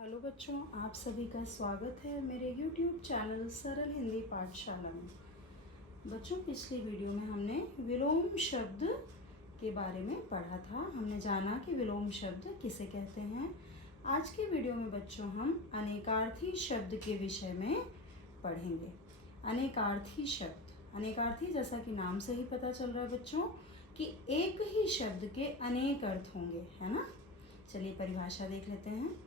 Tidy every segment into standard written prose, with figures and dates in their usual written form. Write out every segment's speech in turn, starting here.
Hello बच्चों, आप सभी का स्वागत है मेरे YouTube चैनल सरल हिंदी पाठशाला में। बच्चों, पिछली वीडियो में हमने विलोम शब्द के बारे में पढ़ा था। हमने जाना कि विलोम शब्द किसे कहते हैं। आज की वीडियो में बच्चों हम अनेकार्थी शब्द के विषय में पढ़ेंगे। अनेकार्थी शब्द, अनेकार्थी जैसा कि नाम से ही पता चल रहा है बच्चों कि एक ही शब्द के अनेक अर्थ होंगे, है ना। चलिए परिभाषा देख लेते हैं।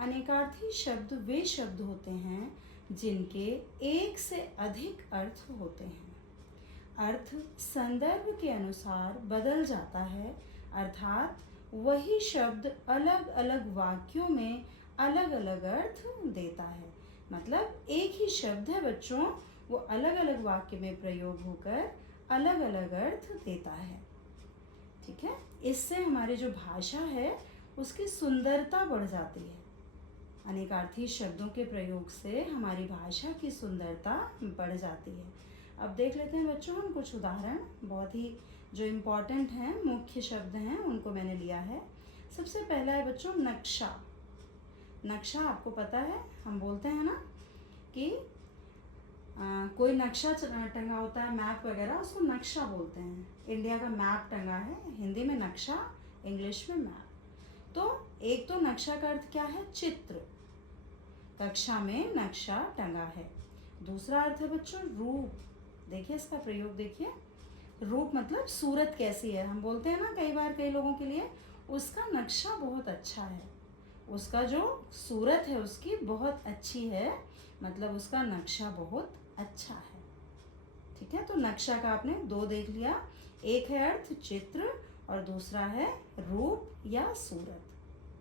अनेकार्थी शब्द वे शब्द होते हैं जिनके एक से अधिक अर्थ होते हैं। अर्थ संदर्भ के अनुसार बदल जाता है, अर्थात वही शब्द अलग अलग वाक्यों में अलग अलग अर्थ देता है। मतलब एक ही शब्द है बच्चों, वो अलग अलग वाक्य में प्रयोग होकर अलग अलग अर्थ देता है। ठीक है, इससे हमारी जो भाषा है उसकी सुंदरता बढ़ जाती है। अनेकार्थी शब्दों के प्रयोग से हमारी भाषा की सुंदरता बढ़ जाती है। अब देख लेते हैं बच्चों हम कुछ उदाहरण, बहुत ही जो इम्पोर्टेंट हैं, मुख्य शब्द हैं, उनको मैंने लिया है। सबसे पहला है बच्चों नक्शा। नक्शा आपको पता है, हम बोलते हैं ना कि कोई नक्शा टंगा होता है, मैप वगैरह, उसको नक्शा बोलते हैं। इंडिया का मैप टंगा है, हिंदी में नक्शा, इंग्लिश में मैप। तो एक तो नक्शा का अर्थ क्या है? चित्र। कक्षा में नक्शा टंगा है। दूसरा अर्थ है बच्चों रूप। देखिए इसका प्रयोग देखिए। रूप मतलब सूरत कैसी है। हम बोलते हैं ना कई बार कई लोगों के लिए, उसका नक्शा बहुत अच्छा है, उसका जो सूरत है उसकी बहुत अच्छी है, मतलब उसका नक्शा बहुत अच्छा है। ठीक है, तो नक्शा का आपने दो देख लिया। एक है अर्थ चित्र और दूसरा है रूप या सूरत।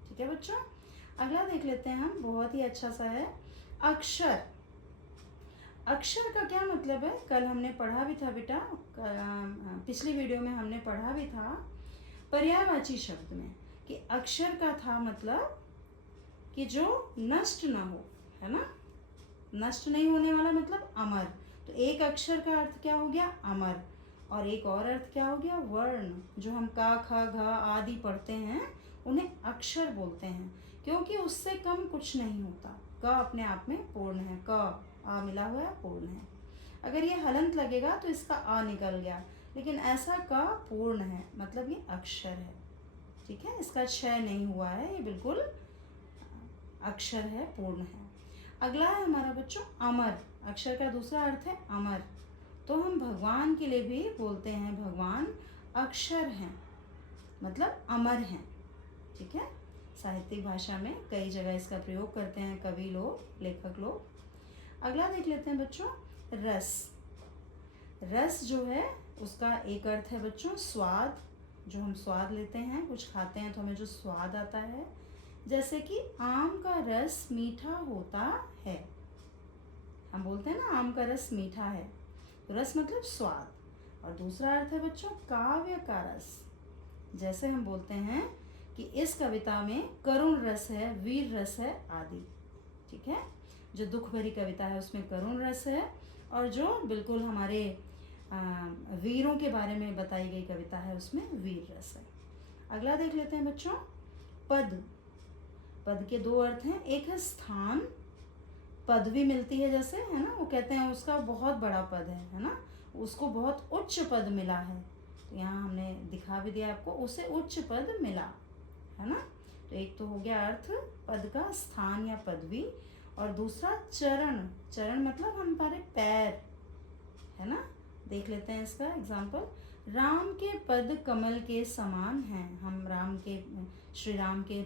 ठीक है बच्चों, अगला देख लेते हैं हम, बहुत ही अच्छा सा है अक्षर। अक्षर का क्या मतलब है? कल हमने पढ़ा भी था बेटा, पिछली वीडियो में हमने पढ़ा भी था पर्यायवाची शब्द में कि अक्षर का था मतलब कि जो नष्ट ना हो, है ना। नष्ट नहीं होने वाला मतलब अमर। तो एक अक्षर का अर्थ क्या हो गया? अमर। और एक और अर्थ क्या हो गया? वर्ण। जो हम का, ख, घ आदि पढ़ते हैं उन्हें अक्षर बोलते हैं, क्योंकि उससे कम कुछ नहीं होता। क अपने आप में पूर्ण है, क आ मिला हुआ है, पूर्ण है। अगर ये हलंत लगेगा तो इसका आ निकल गया, लेकिन ऐसा क पूर्ण है, मतलब ये अक्षर है। ठीक है, इसका क्षय नहीं हुआ है, ये बिल्कुल अक्षर है, पूर्ण है। अगला है हमारा बच्चों अमर। अक्षर का दूसरा अर्थ है अमर। तो हम भगवान के लिए भी बोलते हैं भगवान अक्षर हैं, मतलब अमर हैं। ठीक है, साहित्यिक भाषा में कई जगह इसका प्रयोग करते हैं कवि लोग, लेखक लोग। अगला देख लेते हैं बच्चों रस। रस जो है उसका एक अर्थ है बच्चों स्वाद। जो हम स्वाद लेते हैं, कुछ खाते हैं तो हमें जो स्वाद आता है, जैसे कि आम का रस मीठा होता है। हम बोलते हैं ना आम का रस मीठा है, तो रस मतलब स्वाद। और दूसरा अर्थ है बच्चों काव्य का रस। जैसे हम बोलते हैं कि इस कविता में करुण रस है, वीर रस है आदि। ठीक है, जो दुख भरी कविता है उसमें करुण रस है, और जो बिल्कुल हमारे वीरों के बारे में बताई गई कविता है उसमें वीर रस है। अगला देख लेते हैं बच्चों पद। पद के दो अर्थ हैं, एक है स्थान, पदवी मिलती है जैसे, है ना, वो कहते हैं उसका बहुत बड़ा पद है ना, उसको बहुत उच्च पद मिला है। तो यहाँ हमने दिखा भी दिया आपको, उसे उच्च पद मिला, है ना। तो एक तो हो गया अर्थ पद का, स्थान या पदवी, और दूसरा चरण। चरण मतलब हमारे पैर, है ना। देख लेते हैं इसका एग्जाम्पल। राम के पद कमल के समान हैं। हम राम के, श्री राम के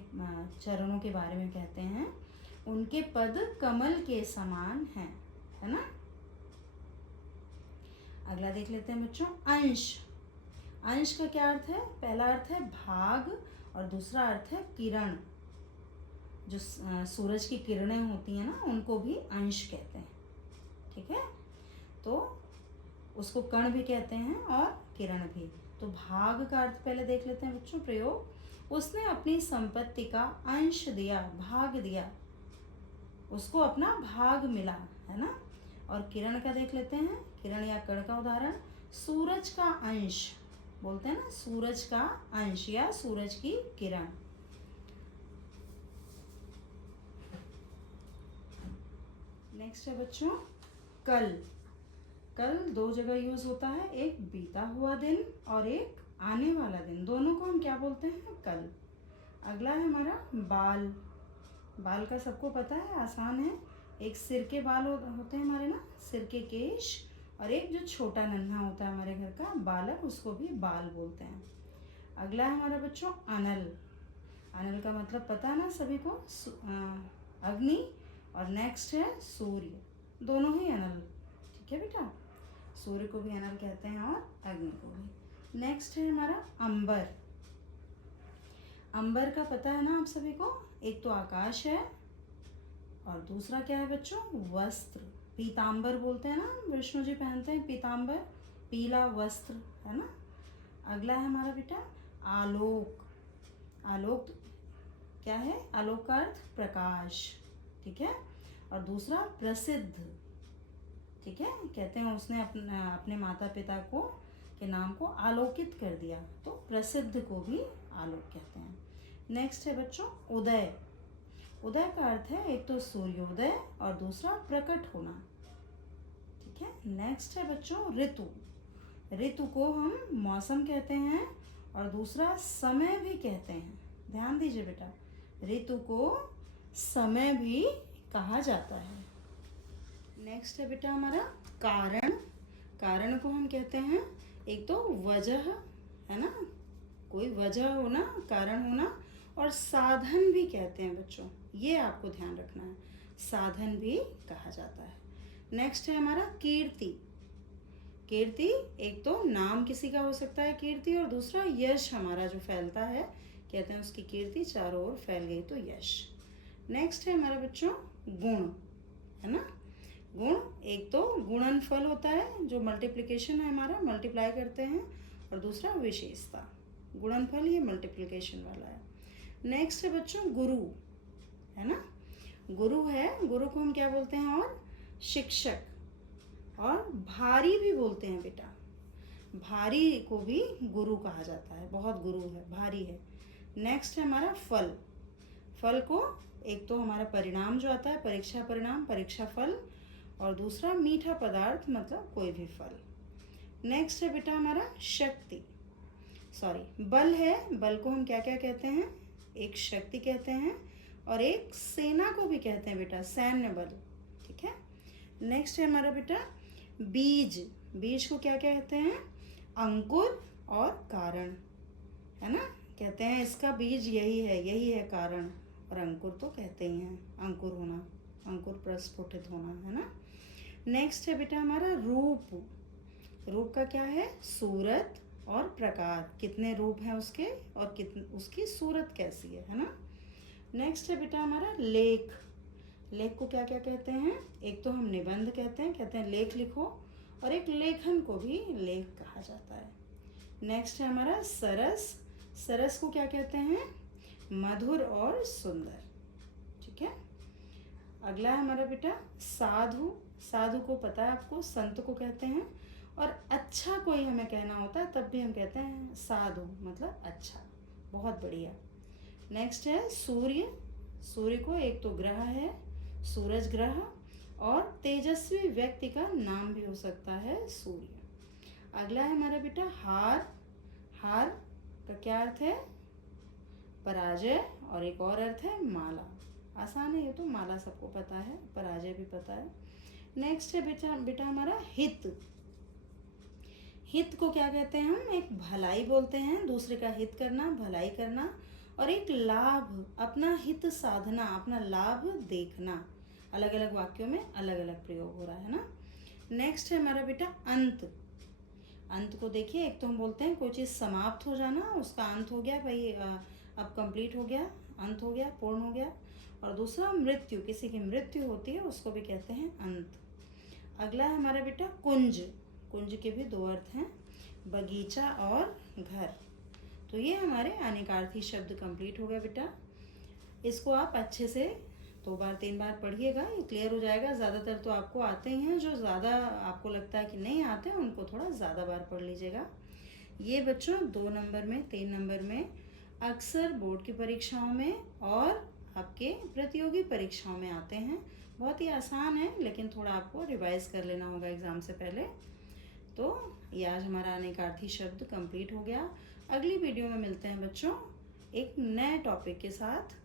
चरणों के बारे में कहते हैं, उनके पद कमल के समान हैं, है ना। अगला देख लेते हैं बच्चों अंश। अंश का क्या अर्थ है? पहला अर्थ है भाग और दूसरा अर्थ है किरण। जो सूरज की किरणें होती हैं ना, उनको भी अंश कहते हैं। ठीक है, तो उसको कण भी कहते हैं और किरण भी। तो भाग का अर्थ पहले देख लेते हैं बच्चों प्रयोग। उसने अपनी संपत्ति का अंश दिया, भाग दिया, उसको अपना भाग मिला, है ना। और किरण का देख लेते हैं, किरण या कण का उदाहरण सूरज का अंश बोलते हैं ना, सूरज का अंश या सूरज की किरण। नेक्स्ट है बच्चों कल। कल दो जगह यूज होता है, एक बीता हुआ दिन और एक आने वाला दिन, दोनों को हम क्या बोलते हैं? कल। अगला है हमारा बाल। बाल का सबको पता है, आसान है। एक सिर के बाल होते हैं हमारे ना, सिर के केश, और एक जो छोटा नन्हा होता है हमारे घर का बालक, उसको भी बाल बोलते हैं। अगला है हमारा बच्चों अनल। अनल का मतलब पता है ना सभी को, अग्नि, और नेक्स्ट है सूर्य, दोनों ही अनल। ठीक है बेटा, सूर्य को भी अनल कहते हैं और अग्नि को भी। नेक्स्ट है हमारा अंबर। अंबर का पता है ना आप सभी को, एक तो आकाश है और दूसरा क्या है बच्चों? वस्त्र। पीतांबर बोलते हैं ना, विष्णु जी पहनते हैं पीतांबर, पीला वस्त्र, है ना। अगला है हमारा बेटा आलोक। आलोक क्या है? आलोक का अर्थ प्रकाश, ठीक है। और दूसरा प्रसिद्ध, ठीक है, कहते हैं उसने अपने माता पिता को के नाम को आलोकित कर दिया, तो प्रसिद्ध को भी आलोक कहते हैं। नेक्स्ट है बच्चों उदय। उदय का अर्थ है एक तो सूर्योदय और दूसरा प्रकट होना, ठीक है। नेक्स्ट है बच्चों ऋतु। ऋतु को हम मौसम कहते हैं और दूसरा समय भी कहते हैं। ध्यान दीजिए बेटा, ऋतु को समय भी कहा जाता है। नेक्स्ट है बेटा हमारा कारण। कारण को हम कहते हैं एक तो वजह, है ना, कोई वजह होना, कारण होना, और साधन भी कहते हैं बच्चों, ये आपको ध्यान रखना है, साधन भी कहा जाता है। नेक्स्ट है हमारा कीर्ति। कीर्ति एक तो नाम किसी का हो सकता है कीर्ति, और दूसरा यश हमारा जो फैलता है, कहते हैं उसकी कीर्ति चारों ओर फैल गई तो यश। नेक्स्ट है हमारा बच्चों गुण, है ना। गुण एक तो गुणनफल होता है, जो मल्टीप्लिकेशन है हमारा, मल्टीप्लाई करते हैं, और दूसरा विशेषता। गुणनफल ये मल्टीप्लिकेशन वाला है। नेक्स्ट है बच्चों गुरु, है ना। गुरु है, गुरु को हम क्या बोलते हैं? और शिक्षक, और भारी भी बोलते हैं बेटा, भारी को भी गुरु कहा जाता है, बहुत गुरु है, भारी है। नेक्स्ट है हमारा फल। फल को एक तो हमारा परिणाम जो आता है, परीक्षा परिणाम, परीक्षा फल, और दूसरा मीठा पदार्थ, मतलब कोई भी फल। नेक्स्ट है बेटा हमारा शक्ति, सॉरी बल है। बल को हम क्या क्या कहते हैं? एक शक्ति कहते हैं और एक सेना को भी कहते हैं बेटा, सैन्य बल, ठीक है। नेक्स्ट है हमारा बेटा बीज। बीज को क्या क्या कहते हैं? अंकुर और कारण, है ना। कहते हैं इसका बीज यही है कारण, और अंकुर तो कहते ही हैं अंकुर होना, अंकुर प्रस्फुटित होना, है ना। नेक्स्ट है बेटा हमारा रूप। रूप का क्या है? सूरत और प्रकार, कितने रूप हैं उसके और उसकी सूरत कैसी है ना। नेक्स्ट है बेटा हमारा लेख। लेख को क्या क्या कहते हैं? एक तो हम निबंध कहते हैं लेख लिखो, और एक लेखन को भी लेख कहा जाता है। नेक्स्ट है हमारा सरस। सरस को क्या कहते हैं? मधुर और सुंदर, ठीक है। अगला है हमारा बेटा साधु। साधु को पता है आपको, संत को कहते हैं, और अच्छा कोई हमें कहना होता है तब भी हम कहते हैं साधु, मतलब अच्छा, बहुत बढ़िया। नेक्स्ट है सूर्य। सूर्य को एक तो ग्रह है, सूरज ग्रह, और तेजस्वी व्यक्ति का नाम भी हो सकता है सूर्य। अगला है हमारा बेटा हार। हार का क्या अर्थ है? पराजय, और एक और अर्थ है माला। आसान है ये तो, माला सबको पता है, पराजय भी पता है। नेक्स्ट है बेटा हमारा हित। हित को क्या कहते हैं हम? एक भलाई बोलते हैं, दूसरे का हित करना, भलाई करना, और एक लाभ, अपना हित साधना, अपना लाभ देखना। अलग अलग वाक्यों में अलग अलग प्रयोग हो रहा है ना। नेक्स्ट है हमारा बेटा अंत। अंत को देखिए, एक तो हम बोलते हैं कोई चीज़ समाप्त हो जाना, उसका अंत हो गया भाई, अब कंप्लीट हो गया, अंत हो गया, पूर्ण हो गया। और दूसरा मृत्यु, किसी की मृत्यु होती है उसको भी कहते हैं अंत। अगला है हमारा बेटा कुंज। कुंज के भी दो अर्थ हैं, बगीचा और घर। तो ये हमारे अनेकार्थी शब्द कंप्लीट हो गए बेटा। इसको आप अच्छे से 2 बार 3 बार पढ़िएगा, ये क्लियर हो जाएगा। ज़्यादातर तो आपको आते ही हैं, जो ज़्यादा आपको लगता है कि नहीं आते हैं उनको थोड़ा ज़्यादा बार पढ़ लीजिएगा। ये बच्चों 2 नंबर में, 3 नंबर में, अक्सर बोर्ड की परीक्षाओं में और आपके प्रतियोगी परीक्षाओं में आते हैं। बहुत ही आसान है, लेकिन थोड़ा आपको रिवाइज कर लेना होगा एग्ज़ाम से पहले। तो ये आज हमारा अनेकार्थी शब्द कंप्लीट हो गया। अगली वीडियो में मिलते हैं बच्चों एक नए टॉपिक के साथ।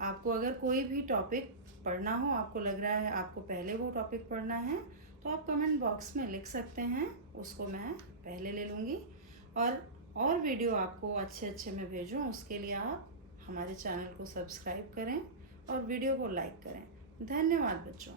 आपको अगर कोई भी टॉपिक पढ़ना हो, आपको लग रहा है आपको पहले वो टॉपिक पढ़ना है, तो आप कमेंट बॉक्स में लिख सकते हैं, उसको मैं पहले ले लूँगी। और वीडियो आपको अच्छे मैं भेजूँ, उसके लिए आप हमारे चैनल को सब्सक्राइब करें और वीडियो को लाइक करें। धन्यवाद बच्चों।